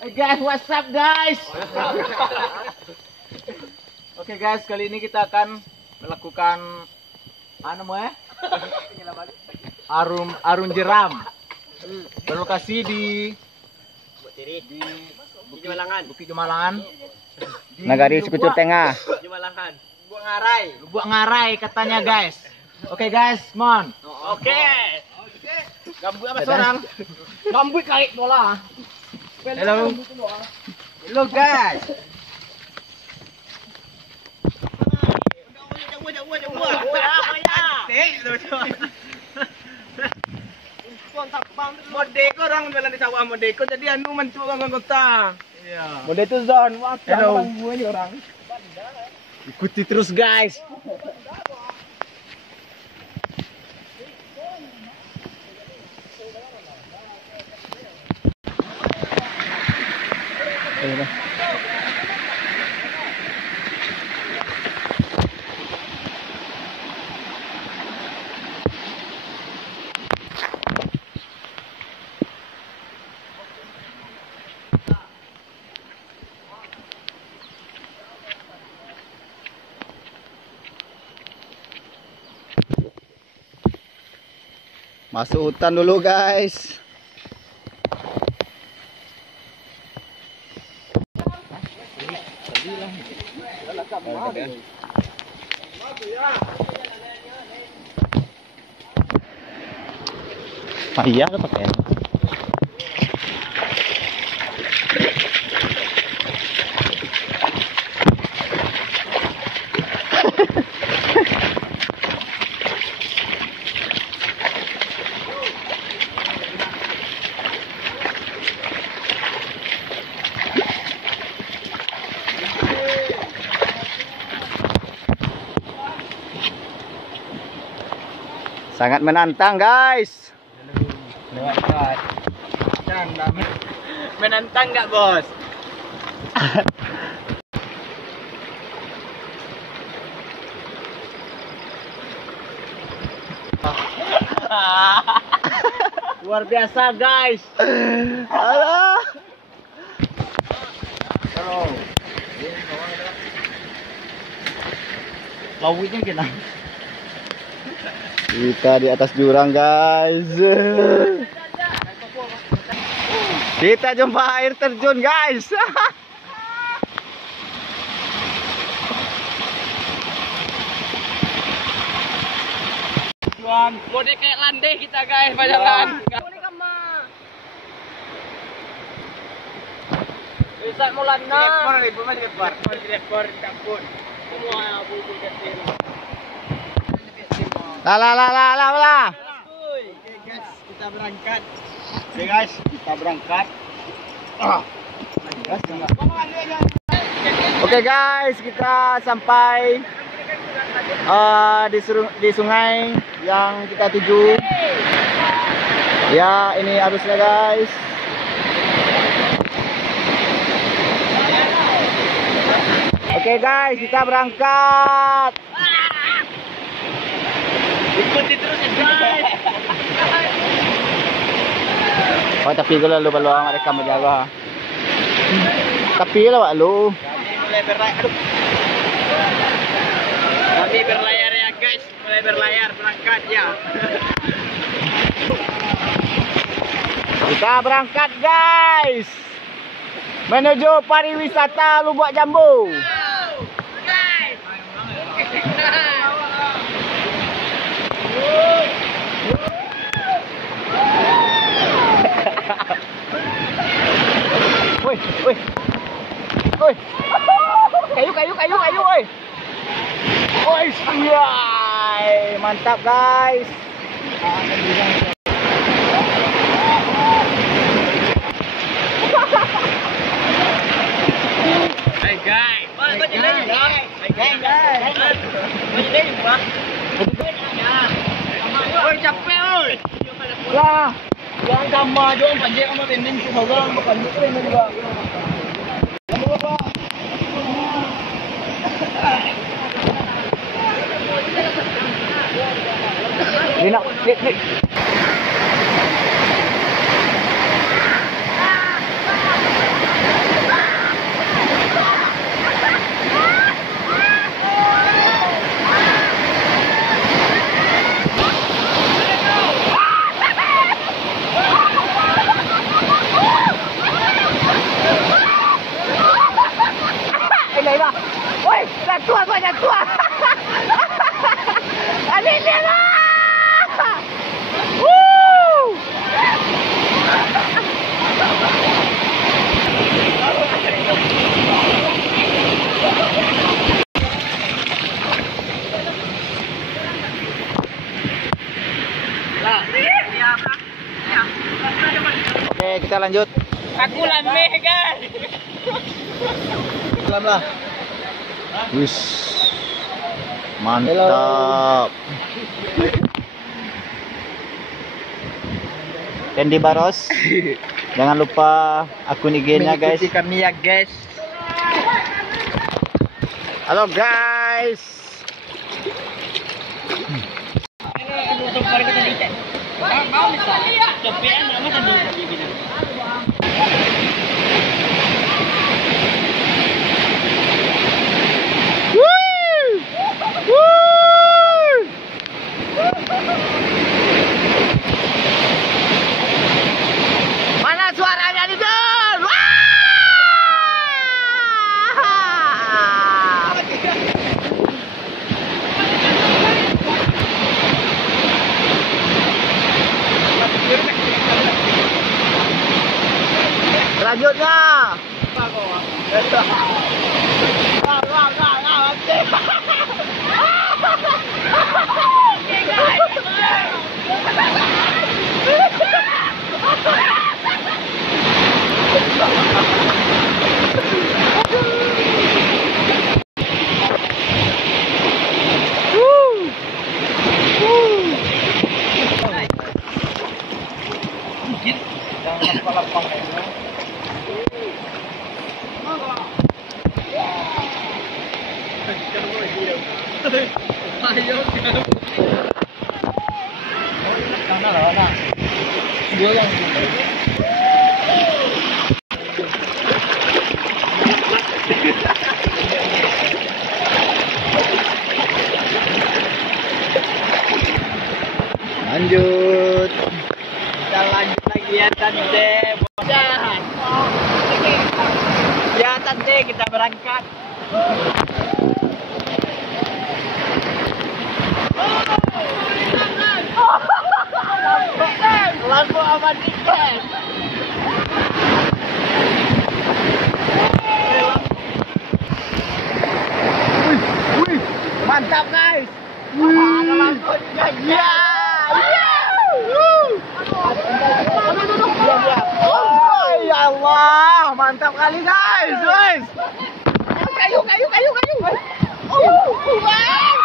Hey guys, what's up guys? Oke guys, kali ini kita akan melakukan arung jeram. Berlokasi di Bukit Jumalangan. Nagari Sekucur Tengah. Jumalangan. Lubuk Ngarai katanya guys. Oke guys, mon. Oke. Gambut apa seorang? Gambut kali bola. Hello. Hello guys. Modeko orang jalan di sawah Modeko jadi anu mencuk orang kota. Iya. Mode itu zone. Wah, Hello. orang gue nih orang. Ikuti terus guys. Masuk hutan dulu guys. Iya pakai. Sangat menantang guys. Lewat dekat. Menantang nggak bos? Luar biasa guys. Alah. Halo. Baunya kita. Kita di atas jurang guys. Kita jumpa air terjun guys. Mode kayak landai kita guys, jalan. Bisa mulana. Ekor campur. Semua bulu kecil. Lah. Oke guys, kita berangkat. Oke guys, kita berangkat. Oke guys, kita sampai di sungai yang kita tuju. Ya, ini arusnya guys. Oke guys, kita berangkat. Ikuti terus guys. Oh, tapi kalau lu baluang mereka menjaga. Tapi lah wak lu. Mulai berlayar. Kami berlayar ya guys, mulai berlayar berangkat ya. Kita berangkat guys. Menuju pariwisata Lubuk Jambu. Guys. Woi. Kayu, woi. Woi, siai. Mantap guys. Hai guys. Oi, capek oi. Lah, Yang sama dong panjang sama tending si orang makan itu ini juga. Ini nak, Oke, kita lanjut. Aku lameh guys. Salam lah. Wis. Mantap. Randy Baros. Jangan lupa akun IG-nya guys. Mengikuti kami ya guys. Halo guys. Mana suaranya nih, Don? Selanjutnya. Lanjut. Kita lanjut lagi ya Tante. Jahat. Ya Tante, kita berangkat. Lampu aman dikit. Wih, mantap guys. Ada lampu juga. Ya. Oh ya Allah, mantap kali guys. Kayu. Oh, wow.